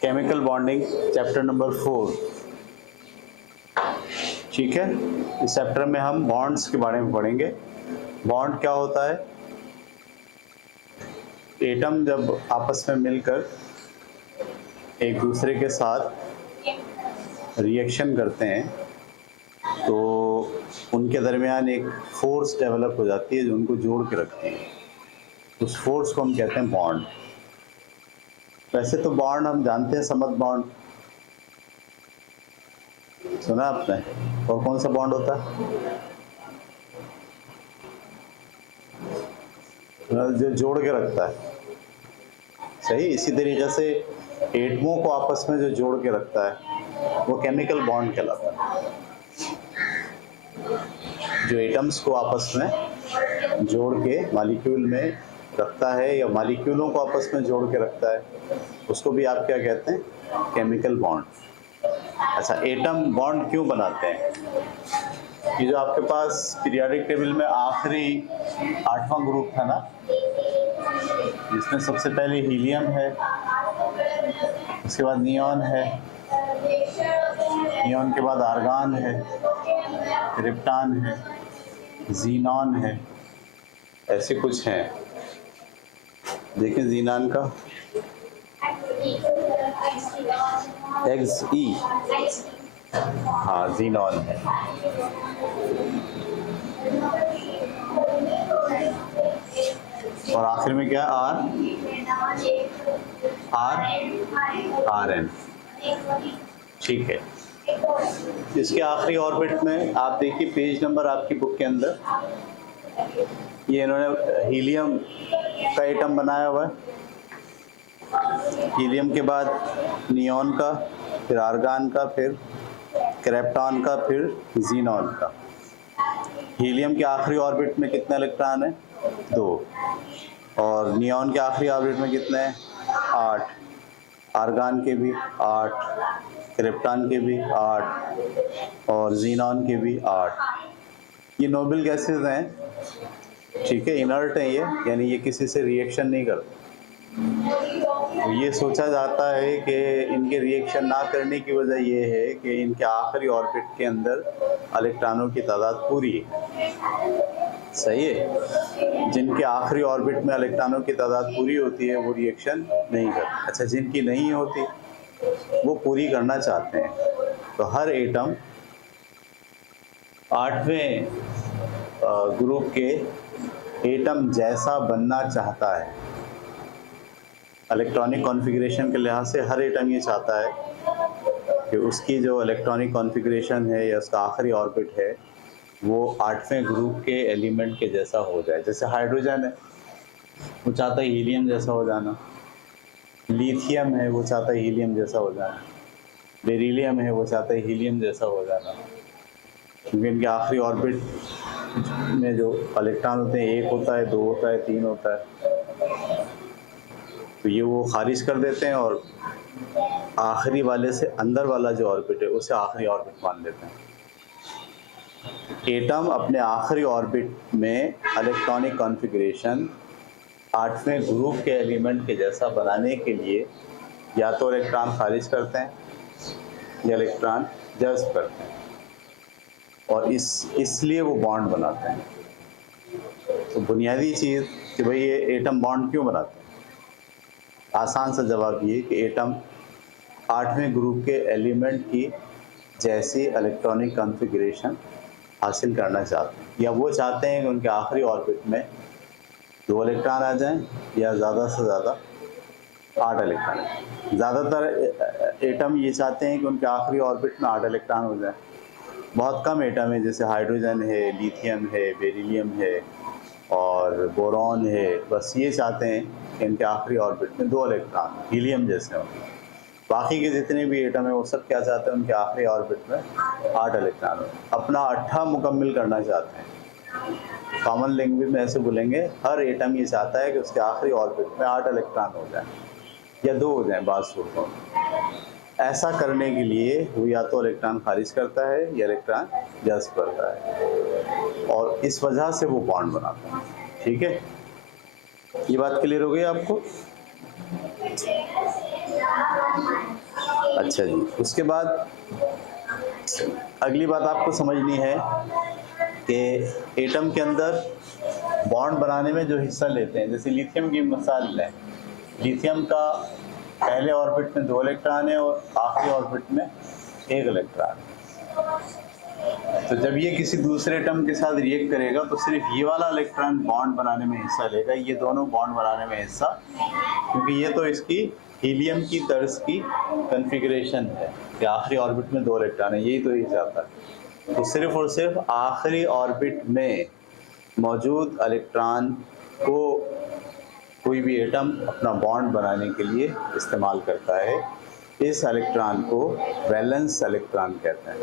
Chemical bonding chapter number 4। ठीक है, इस चैप्टर में हम बॉन्ड्स के बारे में पढ़ेंगे। बॉन्ड क्या होता है? एटम जब आपस में मिलकर एक दूसरे के साथ रिएक्शन करते हैं तो उनके दरमियान एक फोर्स डेवलप हो जाती है जो उनको जोड़ के रखती है। उस फोर्स को हम कहते हैं बॉन्ड। वैसे तो बॉन्ड हम जानते हैं, समझ बॉन्ड सुना आपने? और कौन सा बॉन्ड होता है? जो जोड़ के रखता है। सही। इसी तरीके से एटमों को आपस में जो जोड़ के रखता है वो केमिकल बॉन्ड कहलाता है। जो एटम्स को आपस में जोड़ के मॉलिक्यूल में रखता है या मॉलिक्यूलों को आपस में जोड़ के रखता है उसको भी आप क्या कहते हैं? Chemical bond. अच्छा, एटम बॉन्ड क्यों बनाते हैं? ये जो आपके पास पीरियोडिक टेबल में आखिरी 8वां ग्रुप था ना, जिसमें सबसे पहले हीलियम है, उसके बाद नियॉन है, नियॉन के बाद आर्गन है, क्रिप्टॉन है, जीनॉन है, ऐसे कुछ हैं। देखिए जीनॉन का एक्स ई, हाँ जीनॉन है। और आखिर में क्या? R N. ठीक है। इसके आखिरी ऑर्बिट में आप देखिए पेज नंबर आपकी बुक के अंदर, ये इन्होंने हीलियम का एटम बनाया हुआ है। हीलियम के बाद नियॉन का, फिर आर्गन का, फिर क्रिप्टॉन का, फिर जीनॉन का। हीलियम के आखिरी ऑर्बिट में कितने इलेक्ट्रॉन है? 2। और नियॉन के आखिरी ऑर्बिट में कितने हैं? 8। आर्गन के भी 8, क्रिप्टॉन के भी 8 और जीनॉन के भी 8। ये नोबल गैसेज हैं, ठीक है, इनर्ट है ये, यानी ये किसी से रिएक्शन नहीं करते। तो ये सोचा जाता है कि इनके रिएक्शन ना करने की वजह ये है कि इनके आखिरी ऑर्बिट के अंदर इलेक्ट्रॉनों की तादाद पूरी है। सही है। जिनके आखिरी ऑर्बिट में इलेक्ट्रॉनों की तादाद पूरी होती है वो रिएक्शन नहीं करते। अच्छा, जिनकी नहीं होती वो पूरी करना चाहते हैं। तो हर एटम 8वें ग्रुप के एटम जैसा बनना चाहता है। इलेक्ट्रॉनिक कॉन्फ़िगरेशन के लिहाज से हर एटम ये चाहता है कि उसकी जो इलेक्ट्रॉनिक कॉन्फ़िगरेशन है या उसका आखिरी ऑर्बिट है वो 8वें ग्रुप के एलिमेंट के जैसा हो जाए। जैसे हाइड्रोजन है, वो चाहता है हीलियम जैसा हो जाना। लिथियम है, वो चाहता है हीलियम जैसा हो जाना। बेरिलियम है, वो चाहता है हीलियम जैसा हो जाना, क्योंकि इनके आखिरी ऑर्बिट में जो इलेक्ट्रॉन होते हैं 1 होता है, 2 होता है, 3 होता है। तो ये वो खारिज कर देते हैं और आखिरी वाले से अंदर वाला जो ऑर्बिट है उसे आखिरी ऑर्बिट मान लेते हैं। एटम अपने आखिरी ऑर्बिट में इलेक्ट्रॉनिक कॉन्फ़िगरेशन 8वें ग्रुप के एलिमेंट के जैसा बनाने के लिए या तो इलेक्ट्रॉन खारिज करते हैं या इलेक्ट्रॉन जज्ब करते हैं, और इसलिए वो बॉन्ड बनाते हैं। तो बुनियादी चीज़ कि भाई ये एटम बॉन्ड क्यों बनाते हैं, आसान सा जवाब ये कि एटम 8वें ग्रुप के एलिमेंट की जैसी इलेक्ट्रॉनिक कॉन्फ़िगरेशन हासिल करना चाहते हैं, या वो चाहते हैं कि उनके आखिरी ऑर्बिट में 2 इलेक्ट्रॉन आ जाएं या ज़्यादा से ज़्यादा 8 इलेक्ट्रॉन। ज़्यादातर एटम ये चाहते हैं कि उनके आखिरी ऑर्बिट में 8 इलेक्ट्रॉन हो जाए। बहुत कम एटम है, जैसे हाइड्रोजन है, लिथियम है, बेरिलियम है और बोरॉन है, बस ये चाहते हैं कि इनके आखिरी ऑर्बिट में 2 इलेक्ट्रॉन हीलियम जैसे हों। बाकी के जितने भी एटम है वो सब क्या चाहते हैं? उनके आखिरी ऑर्बिट में 8 इलेक्ट्रॉन हो, अपना 8 मुकम्मल करना चाहते हैं। कॉमन लैंग्वेज में ऐसे बोलेंगे, हर एटम ये चाहता है कि उसके आखिरी ऑर्बिट में 8 इलेक्ट्रॉन हो जाए या 2 हो जाए बाद सूरतों में। ऐसा करने के लिए वो या तो इलेक्ट्रॉन खारिज करता है या इलेक्ट्रॉन जज्ब करता है, और इस वजह से वो बॉन्ड बनाता है। ठीक है, ये बात क्लियर हो गई आपको? अच्छा जी, उसके बाद अगली बात आपको समझनी है कि एटम के अंदर बॉन्ड बनाने में जो हिस्सा लेते हैं, जैसे लिथियम की मिसाल लें, लिथियम का पहले ऑर्बिट में 2 इलेक्ट्रॉन है और आखिरी ऑर्बिट में 1 इलेक्ट्रॉन। तो जब ये किसी दूसरे एटम के साथ रिएक्ट करेगा तो सिर्फ ये वाला इलेक्ट्रॉन बॉन्ड बनाने में हिस्सा लेगा, ये दोनों बॉन्ड बनाने में हिस्सा, क्योंकि ये तो इसकी हीलियम की तर्ज की कॉन्फ़िगरेशन है कि आखिरी ऑर्बिट में 2 इलेक्ट्रॉन है, यही तो ये चाहता है। तो सिर्फ और सिर्फ आखिरी ऑर्बिट में मौजूद इलेक्ट्रॉन को कोई भी एटम अपना बॉन्ड बनाने के लिए इस्तेमाल करता है। इस इलेक्ट्रॉन को वैलेंस इलेक्ट्रॉन कहते हैं।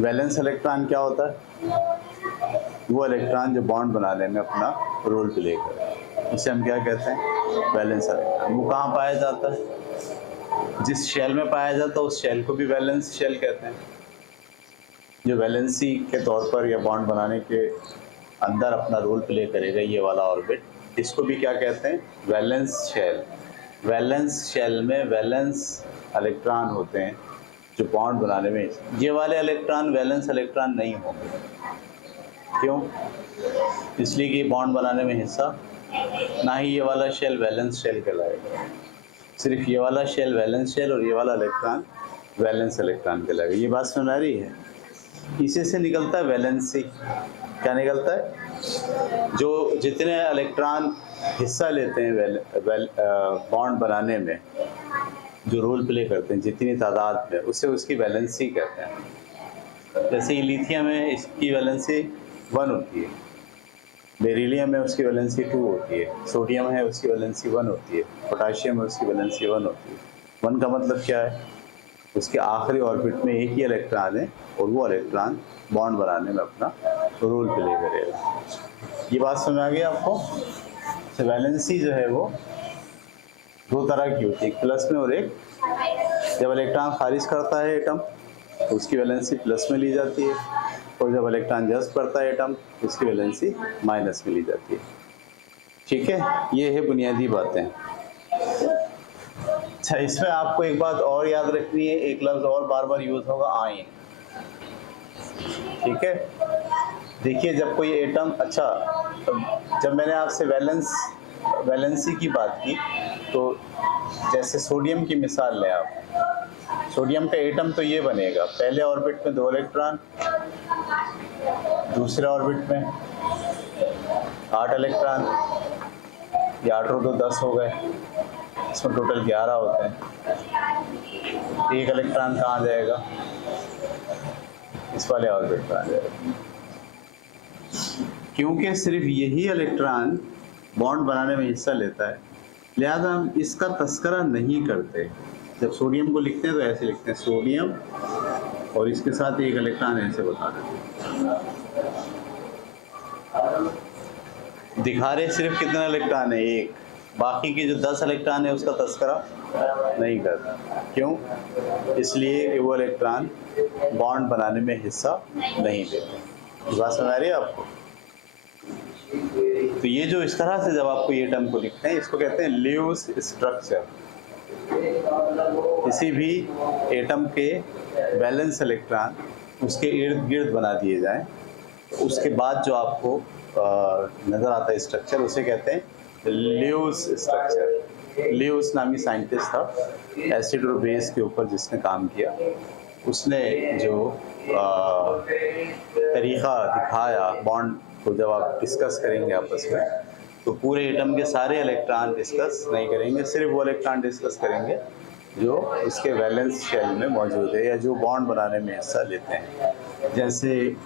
वैलेंस इलेक्ट्रॉन क्या होता है? वो इलेक्ट्रॉन जो बॉन्ड बनाने में अपना रोल प्ले करे, उसे हम क्या कहते हैं? Valence electron. वो कहाँ पाया जाता है? जिस शेल में पाया जाता है उस शेल को भी वैलेंस शेल कहते हैं। जो वैलेंसी के तौर पर या बॉन्ड बनाने के अंदर अपना रोल प्ले करेगा, ये वाला ऑर्बिट, इसको भी क्या कहते हैं? Valence shell. वैलेंस शेल में वैलेंस इलेक्ट्रॉन होते हैं जो बॉन्ड बनाने में, ये वाले इलेक्ट्रॉन वैलेंस इलेक्ट्रॉन नहीं होंगे। क्यों? इसलिए कि बॉन्ड बनाने में हिस्सा, ना ही ये वाला शेल वैलेंस शेल कहलाएगा। सिर्फ ये वाला शेल वैलेंस शेल और ये वाला इलेक्ट्रॉन वैलेंस इलेक्ट्रॉन कहलाएगा। ये बात समझ आ रही है? इसी से निकलता है वैलेंसी। क्या निकलता है? जो जितने इलेक्ट्रॉन हिस्सा लेते हैं बॉन्ड बनाने में, जो रोल प्ले करते हैं जितनी तादाद में, उससे उसकी वैलेंसी कहते हैं। जैसे लिथियम है, इसकी वैलेंसी 1 होती है। बेरिलियम है, उसकी वैलेंसी 2 होती है। सोडियम है, उसकी वैलेंसी 1 होती है। पोटाशियम है, उसकी वैलेंसी 1 होती है। 1 का मतलब क्या है? उसके आखिरी ऑर्बिट में एक ही इलेक्ट्रॉन है और वो इलेक्ट्रॉन बॉन्ड बनाने में अपना रोल प्ले करेगा। ये बात समझ आ गई आपको? तो वैलेंसी जो है वो 2 तरह की होती है, एक प्लस में और एक, जब इलेक्ट्रॉन खारिज करता है एटम तो उसकी वैलेंसी प्लस में ली जाती है, और जब इलेक्ट्रॉन जज्ब करता है एटम तो उसकी वैलेंसी माइनस में ली जाती है। ठीक है, ये है बुनियादी बातें। अच्छा, इसमें आपको एक बात और याद रखनी है, एक लफ्ज़ और बार बार यूज़ होगा, आयन। ठीक है, देखिए जब कोई एटम, अच्छा जब मैंने आपसे वैलेंसी की बात की, तो जैसे सोडियम की मिसाल लें आप, सोडियम का एटम तो ये बनेगा, पहले ऑर्बिट में 2 इलेक्ट्रॉन, दूसरे ऑर्बिट में 8 इलेक्ट्रॉन, ये 8 और 2 10 हो गए, इसमें टोटल 11 होते हैं। एक इलेक्ट्रॉन कहाँ जाएगा? इस वाले ऑर्बिट पर आ जाएगा, क्योंकि सिर्फ यही इलेक्ट्रॉन बॉन्ड बनाने में हिस्सा लेता है, लिहाजा हम इसका तस्करा नहीं करते। जब सोडियम को लिखते हैं तो ऐसे लिखते हैं, सोडियम और इसके साथ एक इलेक्ट्रॉन ऐसे बता देते हैं। दिखा रहे सिर्फ कितना इलेक्ट्रॉन है? एक। बाकी के जो 10 इलेक्ट्रॉन है उसका तस्करा नहीं करता। क्यों? इसलिए कि वो इलेक्ट्रॉन बॉन्ड बनाने में हिस्सा नहीं देते। बात समझ आ रही है आपको? तो ये जो इस तरह से जब आपको ये टर्म को लिखते हैं, इसको कहते हैं ल्यूस स्ट्रक्चर। किसी भी एटम के वैलेंस इलेक्ट्रॉन उसके इर्द गिर्द बना दिए जाएं, तो उसके बाद जो आपको नज़र आता है स्ट्रक्चर, उसे कहते हैं ल्यूस स्ट्रक्चर। ल्यूस नामी साइंटिस्ट था, एसिड और बेस के ऊपर जिसने काम किया, उसने जो तरीक़ा दिखाया बॉन्ड को, जब आप डिस्कस करेंगे आपस में, तो पूरे एटम के सारे इलेक्ट्रॉन डिस्कस नहीं करेंगे, सिर्फ वो इलेक्ट्रॉन डिस्कस करेंगे जो उसके वैलेंस शेल में मौजूद है या जो बॉन्ड बनाने में हिस्सा लेते हैं। जैसे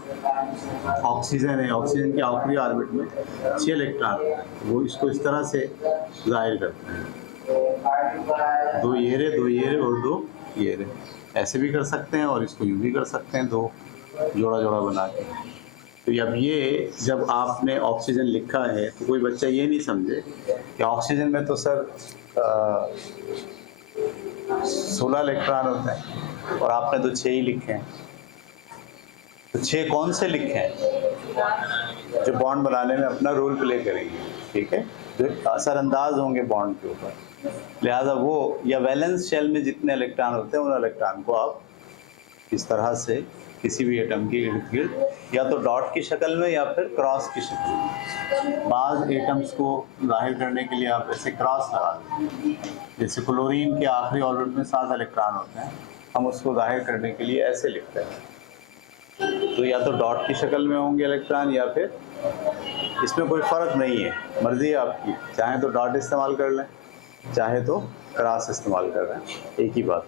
ऑक्सीजन है, ऑक्सीजन के आखिरी ऑर्बिट में 6 इलेक्ट्रॉन, वो इसको इस तरह से जाहिर करते हैं, 2 ये रहे और 2 ये रहे, ऐसे भी कर सकते हैं और इसको यूँ भी कर सकते हैं, 2 जोड़ा बना के। तो अब ये जब आपने ऑक्सीजन लिखा है तो कोई बच्चा ये नहीं समझे कि ऑक्सीजन में तो सर 16 इलेक्ट्रॉन होते हैं और आपने तो 6 ही लिखे हैं। तो 6 कौन से लिखे हैं? जो बॉन्ड बनाने में अपना रोल प्ले करेंगे, ठीक है, जो असरअंदाज होंगे बॉन्ड के ऊपर। लिहाजा वो या वैलेंस शेल में जितने इलेक्ट्रॉन होते हैं उन इलेक्ट्रॉन को आप इस तरह से किसी भी एटम के इर्द गिर्द या तो डॉट की शक्ल में या फिर क्रॉस की शक्ल में, बाज़ एटम्स को जाहिर करने के लिए आप ऐसे क्रॉस लगा दें। जैसे क्लोरीन के आखिरी ऑर्बिट में 7 इलेक्ट्रॉन होते हैं, हम उसको जाहिर करने के लिए ऐसे लिखते हैं। तो या तो डॉट की शक्ल में होंगे इलेक्ट्रॉन या फिर, इसमें कोई फ़र्क नहीं है, मर्ज़ी है आपकी, चाहे तो डॉट इस्तेमाल कर लें चाहे तो क्रॉस इस्तेमाल कर रहे हैं, एक ही बात।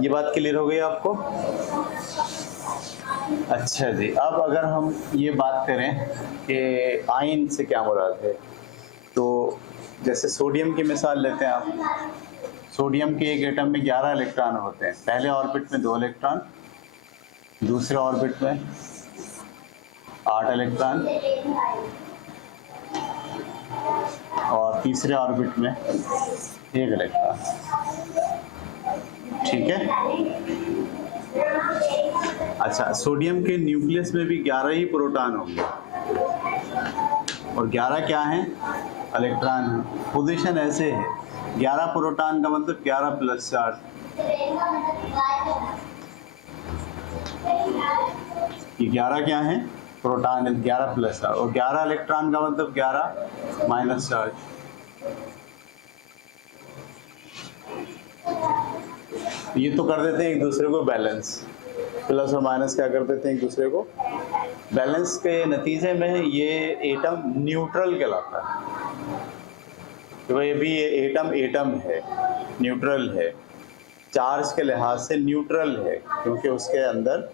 ये बात क्लियर हो गई आपको? अच्छा जी, अब अगर हम ये बात करें कि आयन से क्या मुराद है, तो जैसे सोडियम की मिसाल लेते हैं आप। सोडियम के एक एटम में 11 इलेक्ट्रॉन होते हैं, पहले ऑर्बिट में 2 इलेक्ट्रॉन, दूसरे ऑर्बिट में 8 इलेक्ट्रॉन और तीसरे ऑर्बिट में 1 इलेक्ट्रॉन। ठीक है। अच्छा, सोडियम के न्यूक्लियस में भी 11 ही प्रोटॉन होंगे और 11 क्या हैं? इलेक्ट्रॉन। पोजीशन ऐसे है, 11 प्रोटॉन का मतलब 11 प्लस चार्ज। ये 11 क्या है? प्रोटॉन, 11 प्लस चार्ज, और 11 इलेक्ट्रॉन का मतलब 11 माइनस चार्ज। ये तो कर देते हैं एक दूसरे को बैलेंस, प्लस और माइनस क्या कर देते हैं एक दूसरे को बैलेंस के नतीजे में ये एटम न्यूट्रल कहलाता है। तो भाई अभी ये एटम है, न्यूट्रल है, चार्ज के लिहाज से न्यूट्रल है, क्योंकि उसके अंदर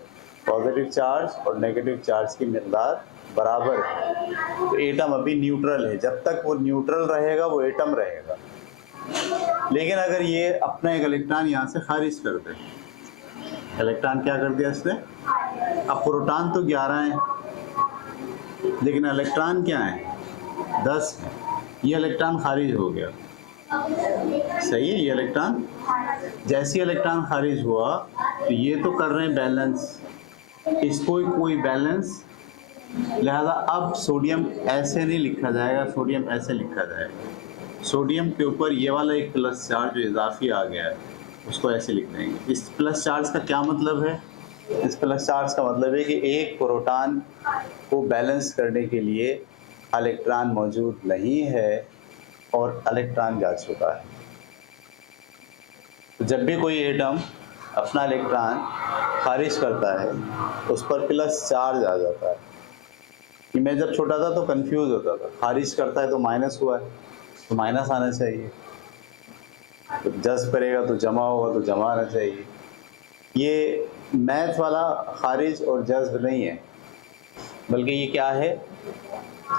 पॉजिटिव चार्ज और नेगेटिव चार्ज की मिकदार बराबर है। तो एटम अभी न्यूट्रल है, जब तक वो न्यूट्रल रहेगा वो एटम रहेगा। लेकिन अगर ये अपना एक इलेक्ट्रॉन यहाँ से खारिज कर दे, इलेक्ट्रॉन क्या कर दिया इसने, अब प्रोटॉन तो 11 है लेकिन इलेक्ट्रॉन क्या है, 10 है। ये इलेक्ट्रॉन खारिज हो गया, सही है। ये इलेक्ट्रॉन, जैसे इलेक्ट्रॉन खारिज हुआ तो ये तो कर रहे हैं बैलेंस, इसको कोई बैलेंस, लिहाजा अब सोडियम ऐसे नहीं लिखा जाएगा, सोडियम ऐसे लिखा जाएगा। सोडियम के ऊपर ये वाला एक प्लस चार्ज जो इजाफी आ गया है उसको ऐसे लिख देंगे। इस प्लस चार्ज का क्या मतलब है? इस प्लस चार्ज का मतलब है कि एक प्रोटॉन को बैलेंस करने के लिए इलेक्ट्रॉन मौजूद नहीं है और इलेक्ट्रॉन जा चुका है। तो जब भी कोई एटम अपना इलेक्ट्रॉन खारिज करता है उस पर प्लस चार्ज आ जाता है। कि मैं जब छोटा था तो कंफ्यूज होता था, खारिज करता है तो माइनस हुआ है तो माइनस आना चाहिए, तो जज्ब करेगा तो जमा होगा तो जमा आना चाहिए। ये मैथ वाला खारिज और जज्ब नहीं है, बल्कि ये क्या है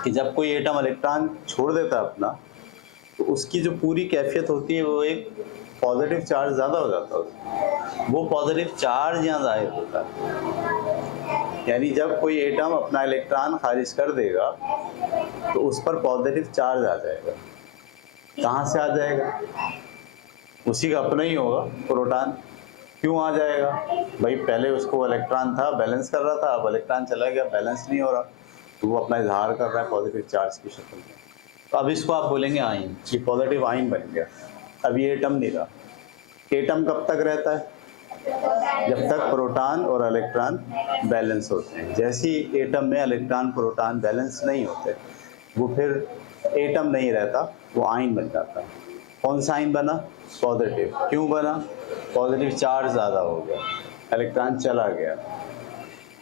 कि जब कोई एटम इलेक्ट्रॉन छोड़ देता है अपना, तो उसकी जो पूरी कैफियत होती है वो एक पॉजिटिव चार्ज ज़्यादा हो जाता है, वो पॉजिटिव चार्ज यहाँ ज़ाहिर होता है। यानी जब कोई एटम अपना इलेक्ट्रॉन खारिज कर देगा तो उस पर पॉजिटिव चार्ज आ जाएगा। कहाँ से आ जाएगा? उसी का अपना ही होगा, प्रोटॉन। क्यों आ जाएगा? भाई पहले उसको इलेक्ट्रॉन था, बैलेंस कर रहा था, अब इलेक्ट्रॉन चला गया, बैलेंस नहीं हो रहा, तो वो अपना इजहार कर रहा है पॉजिटिव चार्ज की शक्ल में। तो अब इसको आप बोलेंगे आयन, ये पॉजिटिव आयन बन गया। अब ये एटम नहीं रहा। एटम कब तक रहता है? जब तक प्रोटॉन और इलेक्ट्रॉन बैलेंस होते हैं। जैसे ही एटम में इलेक्ट्रॉन प्रोटॉन बैलेंस नहीं होते, वो फिर एटम नहीं रहता, वो आयन बन जाता है। कौन सा आयन बना? पॉजिटिव। क्यों बना? पॉजिटिव चार्ज ज़्यादा हो गया, इलेक्ट्रॉन चला गया।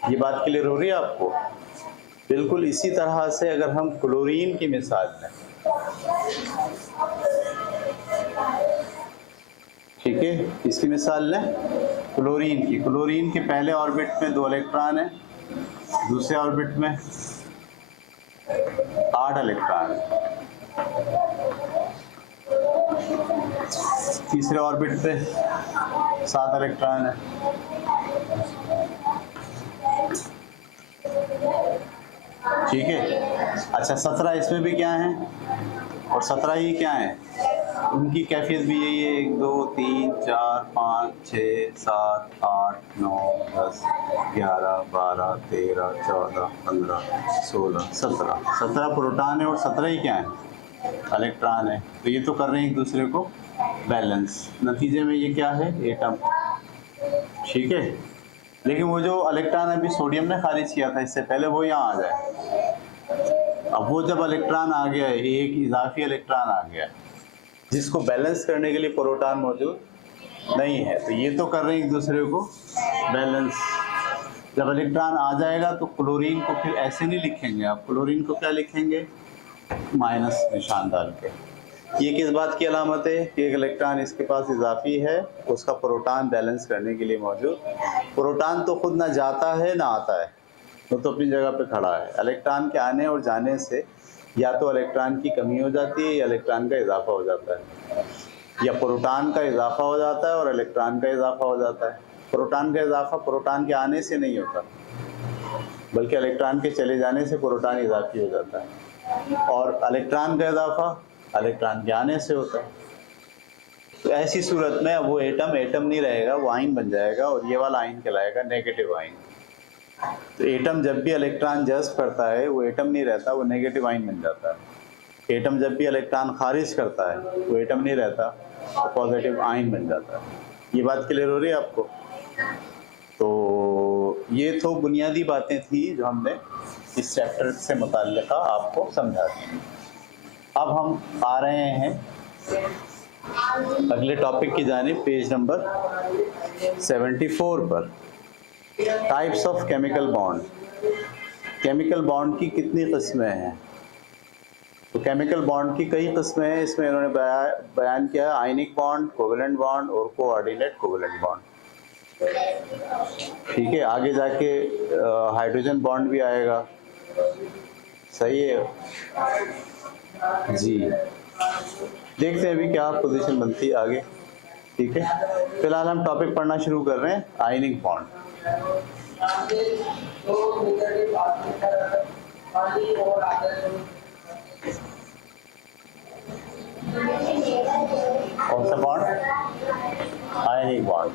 ये बात क्लियर हो रही है आपको? बिल्कुल इसी तरह से अगर हम क्लोरीन की मिसाल लें, ठीक है, इसकी मिसाल लें क्लोरीन की। क्लोरीन के पहले ऑर्बिट में 2 इलेक्ट्रॉन है, दूसरे ऑर्बिट में 8 इलेक्ट्रॉन है, तीसरे ऑर्बिट पे 7 इलेक्ट्रॉन है। ठीक है। अच्छा, 17 इसमें भी क्या है और 17 ही क्या है, उनकी कैफियत भी यही है, 1 2 3 4 5 6 7 8 9 10 11 12 13 14 15 16 17 17 प्रोटॉन है और 17 ही क्या है, इलेक्ट्रॉन है, तो ये तो कर रहे हैं एक दूसरे को बैलेंस। नतीजे में ये क्या है, एटम। ठीक है, लेकिन वो जो इलेक्ट्रॉन अभी सोडियम ने खारिज किया था इससे पहले, वो यहाँ आ जाए। अब वो जब इलेक्ट्रॉन आ गया है, एक इजाफी इलेक्ट्रॉन आ गया जिसको बैलेंस करने के लिए प्रोटॉन मौजूद नहीं है, तो ये तो कर रहे हैं एक दूसरे को बैलेंस। जब इलेक्ट्रॉन आ जाएगा तो क्लोरीन को फिर ऐसे नहीं लिखेंगे आप, क्लोरीन को क्या लिखेंगे, माइनस निशान डाल के। ये किस बात की अलामत है कि एक इलेक्ट्रॉन इसके पास इजाफी है, उसका प्रोटॉन बैलेंस करने के लिए मौजूद। प्रोटॉन तो खुद ना जाता है ना आता है, वो तो अपनी जगह पे खड़ा है। इलेक्ट्रॉन के आने और जाने से या तो इलेक्ट्रॉन की कमी हो जाती है या इलेक्ट्रॉन का इजाफा हो जाता है, या प्रोटॉन का इजाफा हो जाता है और इलेक्ट्रॉन का इजाफा हो जाता है। प्रोटॉन का इजाफा प्रोटॉन के आने से नहीं होता, बल्कि इलेक्ट्रॉन के चले जाने से प्रोटॉन इजाफी हो जाता है, और इलेक्ट्रॉन का इजाफा इलेक्ट्रॉन के आने से होता है। तो ऐसी सूरत में वो एटम एटम नहीं रहेगा, वो आयन बन जाएगा, और ये वाला आयन कहलाएगा नेगेटिव आयन। तो एटम जब भी इलेक्ट्रॉन जज्ब करता है वो एटम नहीं रहता, वो नेगेटिव आयन बन जाता है। एटम जब भी इलेक्ट्रॉन खारिज करता है वो एटम नहीं रहता, वो पॉजिटिव आयन बन जाता है। ये बात क्लियर हो रही है आपको? तो ये तो बुनियादी बातें थी जो हमने इस चैप्टर से मुताल्लिक़ा आपको समझा दी। अब हम आ रहे हैं अगले टॉपिक की जानिब, पेज नंबर 74 पर। Types of chemical bond. Chemical bond की कितनी किस्में हैं? तो केमिकल बॉन्ड की कई किस्में हैं। इसमें इन्होंने बयान किया है आयनिक बॉन्ड, कोवेलेंट बॉन्ड और कोऑर्डिनेट कोवेलेंट बॉन्ड। ठीक है, आगे जाके हाइड्रोजन बॉन्ड भी आएगा। सही है जी, देखते हैं अभी क्या पोजीशन बनती है आगे। ठीक है, फिलहाल हम टॉपिक पढ़ना शुरू कर रहे हैं, आयनिक बॉन्ड। कौन सा bond? Ionic bond.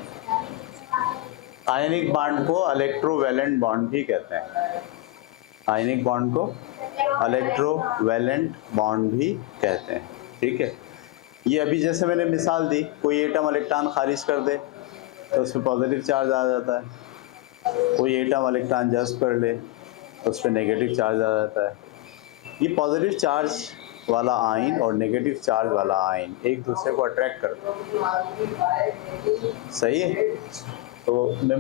Ionic bond को इलेक्ट्रोवैलेंट बॉन्ड भी कहते हैं। आयनिक बॉन्ड को इलेक्ट्रोवैलेंट बॉन्ड भी कहते हैं। ठीक है, ये अभी जैसे मैंने मिसाल दी, कोई एटम इलेक्ट्रॉन खारिज कर दे तो उसमें पॉजिटिव चार्ज आ जाता है, कोई एटम इलेक्ट्रॉन जज्ब कर ले तो उस पर नेगेटिव चार्ज आ जाता है। ये पॉजिटिव चार्ज वाला आयन और नेगेटिव चार्ज वाला आयन एक दूसरे को अट्रैक्ट करते हैं। सही है, तो मैं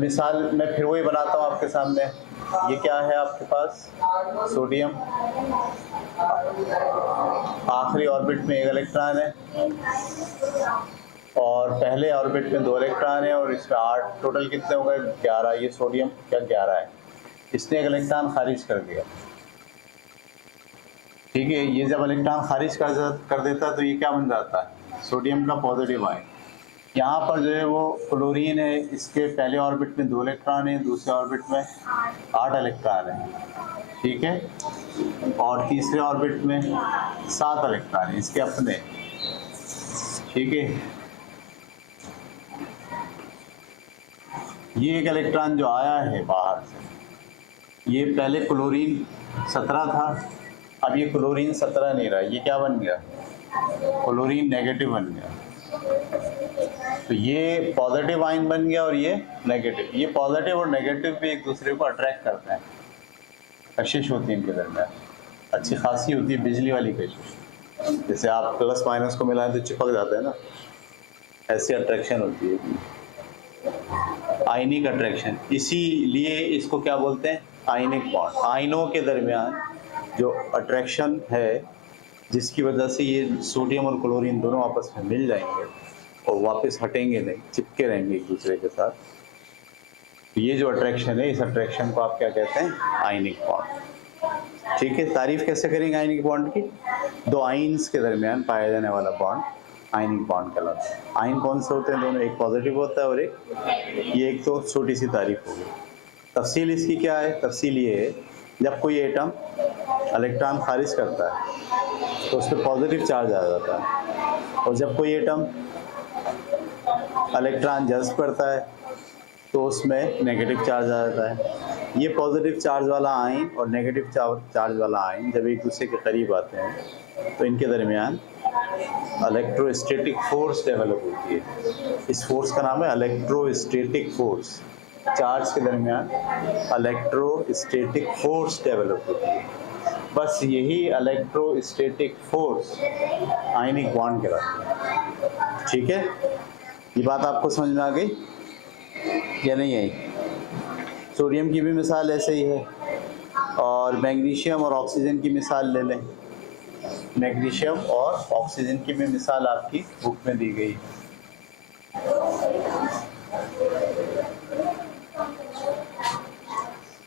फिर वही बनाता हूँ आपके सामने। ये क्या है आपके पास? सोडियम, आखिरी ऑर्बिट में एक इलेक्ट्रॉन है और पहले ऑर्बिट में 2 इलेक्ट्रॉन है, और इसमें 8 टोटल कितने हो गए? 11। ये सोडियम क्या 11 है, इसने एक इलेक्ट्रॉन खारिज कर दिया। ठीक है, ये जब इलेक्ट्रॉन खारिज कर देता तो ये क्या बन जाता है? सोडियम का पॉजिटिव आयन। यहाँ पर जो है वो क्लोरीन है, इसके पहले ऑर्बिट में 2 इलेक्ट्रॉन है, दूसरे ऑर्बिट में 8 इलेक्ट्रॉन है। ठीक है, और तीसरे ऑर्बिट में 7 इलेक्ट्रॉन है इसके अपने। ठीक है, ये एक इलेक्ट्रॉन जो आया है बाहर से, ये पहले क्लोरीन 17 था, अब ये क्लोरीन 17 नहीं रहा, ये क्या बन गया? क्लोरीन नेगेटिव बन गया। तो ये पॉजिटिव आयन बन गया और ये नेगेटिव। ये पॉजिटिव और नेगेटिव भी एक दूसरे को अट्रैक्ट करते हैं, कशिश होती है इनके दरमियान, अच्छी खासी होती है, बिजली वाली कशिश। जैसे आप प्लस माइनस को मिलाएं तो चिपक जाते हैं ना, ऐसी अट्रैक्शन होती है, आयनिक अट्रैक्शन। इसीलिए इसको क्या बोलते हैं? Ionic bond. आयनों के दरमियान जो अट्रैक्शन है, जिसकी वजह से ये सोडियम और क्लोरीन दोनों आपस में मिल जाएंगे और वापस हटेंगे नहीं, चिपके रहेंगे एक दूसरे के साथ। तो ये जो अट्रैक्शन है, इस अट्रैक्शन को आप क्या कहते हैं? Ionic bond. ठीक है, तारीफ कैसे करेंगे आयनिक बॉन्ड की? 2 आयन्स के दरमियान पाया जाने वाला बॉन्ड आयनिक बॉन्ड कहलाता है। आयन कौन से होते हैं? दोनों, एक पॉजिटिव होता है और एक, ये एक तो छोटी सी तारीफ होगी। तफसील इसकी क्या है? तफसील ये है, जब कोई एटम इलेक्ट्रॉन खारिज करता है तो उस पर पॉजिटिव चार्ज आ जाता है, और जब कोई एटम इलेक्ट्रॉन जज्ब करता है तो उसमें नेगेटिव चार्ज आ जाता है। ये पॉजिटिव चार्ज वाला आयन और नेगेटिव चार्ज वाला आयन जब एक दूसरे के करीब आते हैं तो इनके दरमियान इलेक्ट्रोस्टैटिक फोर्स डेवलप होती है। इस फोर्स का नाम है इलेक्ट्रोस्टैटिक फोर्स। चार्ज के दरमियान इलेक्ट्रोस्टैटिक फोर्स डेवलप होती है। बस यही इलेक्ट्रोस्टैटिक फोर्स आयनिक बॉन्ड कहलाती है। ठीक है, ये बात आपको समझ में आ गई या नहीं आई? सोडियम की भी मिसाल ऐसे ही है, और मैग्नीशियम और ऑक्सीजन की मिसाल ले लें। मैग्नीशियम और ऑक्सीजन की भी मिसाल आपकी बुक में दी गई है।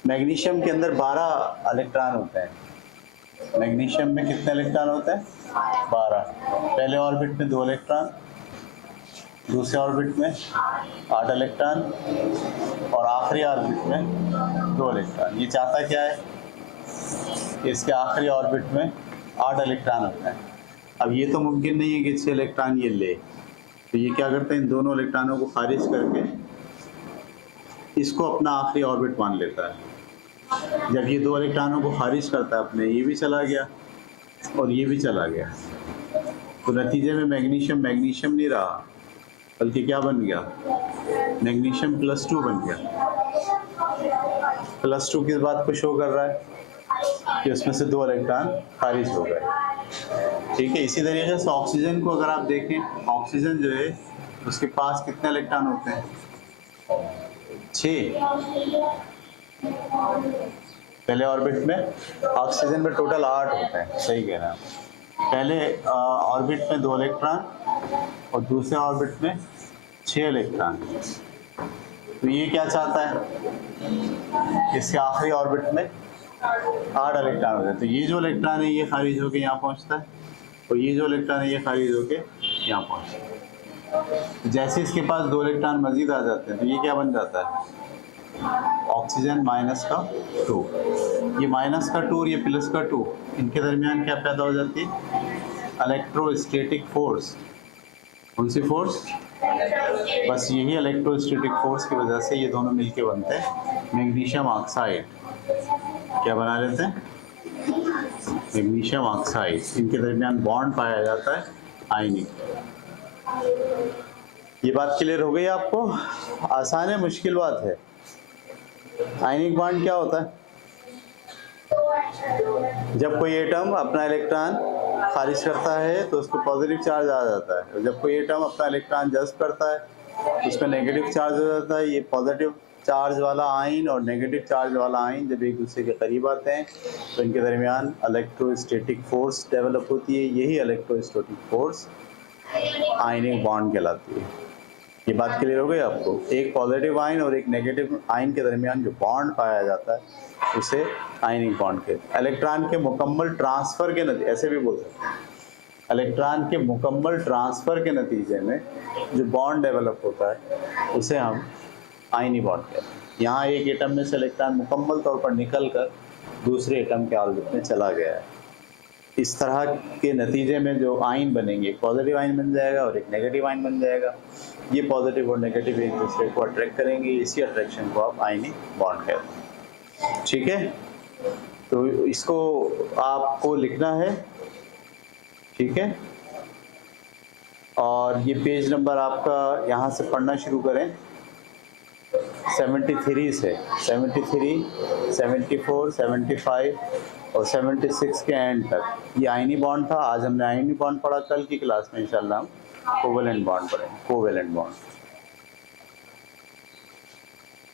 मैग्नीशियम के अंदर 12 इलेक्ट्रॉन होते हैं। मैग्नीशियम में कितने इलेक्ट्रॉन होते हैं? 12। पहले ऑर्बिट में 2 इलेक्ट्रॉन, दूसरे ऑर्बिट में 8 इलेक्ट्रॉन, और आखिरी ऑर्बिट में 2 इलेक्ट्रॉन। ये चाहता क्या है? इसके आखिरी ऑर्बिट में 8 इलेक्ट्रॉन होता है। अब ये तो मुमकिन नहीं है कि 6 इलेक्ट्रॉन ये ले, तो ये क्या करते हैं, इन दोनों इलेक्ट्रॉनों को खारिज करके इसको अपना आखिरी ऑर्बिट मान लेता है। जब ये 2 इलेक्ट्रॉनों को खारिज करता है अपने, ये भी चला गया और ये भी चला गया, तो नतीजे में मैग्नीशियम नहीं रहा, बल्कि क्या बन गया? मैग्नीशियम +2 बन गया। +2 किस बात को शो कर रहा है? कि उसमें से 2 इलेक्ट्रॉन खारिज हो गए। ठीक है, इसी तरीके से ऑक्सीजन को अगर आप देखें, ऑक्सीजन जो है उसके पास कितने इलेक्ट्रॉन होते हैं? 6। पहले ऑर्बिट में ऑक्सीजन में टोटल 8 होते हैं, सही कह रहे हैं आप। पहले ऑर्बिट में 2 इलेक्ट्रॉन और दूसरे ऑर्बिट में 6 इलेक्ट्रॉन। तो ये क्या चाहता है? इसके आखिरी ऑर्बिट में 8 इलेक्ट्रॉन होते हैं। तो ये जो इलेक्ट्रॉन है ये खारिज होकर यहाँ पहुँचता है, और ये जो इलेक्ट्रॉन है ये खारिज होकर यहाँ पहुँचता है। जैसे इसके पास 2 इलेक्ट्रॉन मजीद आ जाते हैं, तो ये क्या बन जाता है? ऑक्सीजन -2। ये -2 और ये +2, इनके दरमियान क्या पैदा हो जाती है? Electrostatic force. कौन सी फोर्स? बस यही इलेक्ट्रोस्टैटिक फोर्स की वजह से ये दोनों मिलके बनते हैं मैग्नीशियम ऑक्साइड। क्या बना लेते हैं? Magnesium oxide. इनके दरमियान बॉन्ड पाया जाता है आयनिक। ये बात क्लियर हो गई आपको? आसान है, मुश्किल बात है? आयनिक बॉन्ड क्या होता है? जब कोई एटम अपना इलेक्ट्रॉन खारिज करता है तो उसको पॉजिटिव चार्ज आ जाता है, और जब कोई एटम अपना इलेक्ट्रॉन जज्ब करता है तो उसमें नेगेटिव चार्ज हो जाता है। ये पॉजिटिव चार्ज वाला आयन और नेगेटिव चार्ज वाला आयन जब एक दूसरे के करीब आते हैं तो इनके दरमियान इलेक्ट्रोस्टैटिक फोर्स डेवलप होती है। यही इलेक्ट्रोस्टैटिक फोर्स आयनिक बॉन्ड कहलाती है। ये बात क्लियर हो गई आपको? एक पॉजिटिव आयन और एक नेगेटिव आयन के दरमियान जो बॉन्ड पाया जाता है उसे आयनिक बॉन्ड कहते हैं। इलेक्ट्रॉन के मुकम्मल ट्रांसफ़र के नतीजे, ऐसे भी बोल सकते हैं, इलेक्ट्रॉन के मुकम्मल ट्रांसफ़र के नतीजे में जो बॉन्ड डेवलप होता है उसे हम आयनिक बॉन्ड कहते हैं। यहाँ एक एटम में से इलेक्ट्रॉन मुकम्मल तौर पर निकल कर दूसरे एटम के ऑर्बिट में चला गया है। इस तरह के नतीजे में जो आयन बनेंगे, एक पॉजिटिव आयन बन जाएगा और एक नेगेटिव आयन बन जाएगा। ये पॉजिटिव और नेगेटिव एक दूसरे को अट्रैक्ट करेंगे, इसी अट्रैक्शन को आप आयनिक बॉन्ड कहते हैं। ठीक है, तो इसको आपको लिखना है। ठीक है, और ये पेज नंबर आपका यहाँ से पढ़ना शुरू करें 73 से, 73, 74, 75 और 76 के एंड तक ये आयनी बॉन्ड था। आज हमने आयनी बॉन्ड पढ़ा, कल की क्लास में इंशाल्लाह हम कोवेलेंट बॉन्ड पढ़ेंगे, कोवेलेंट बॉन्ड।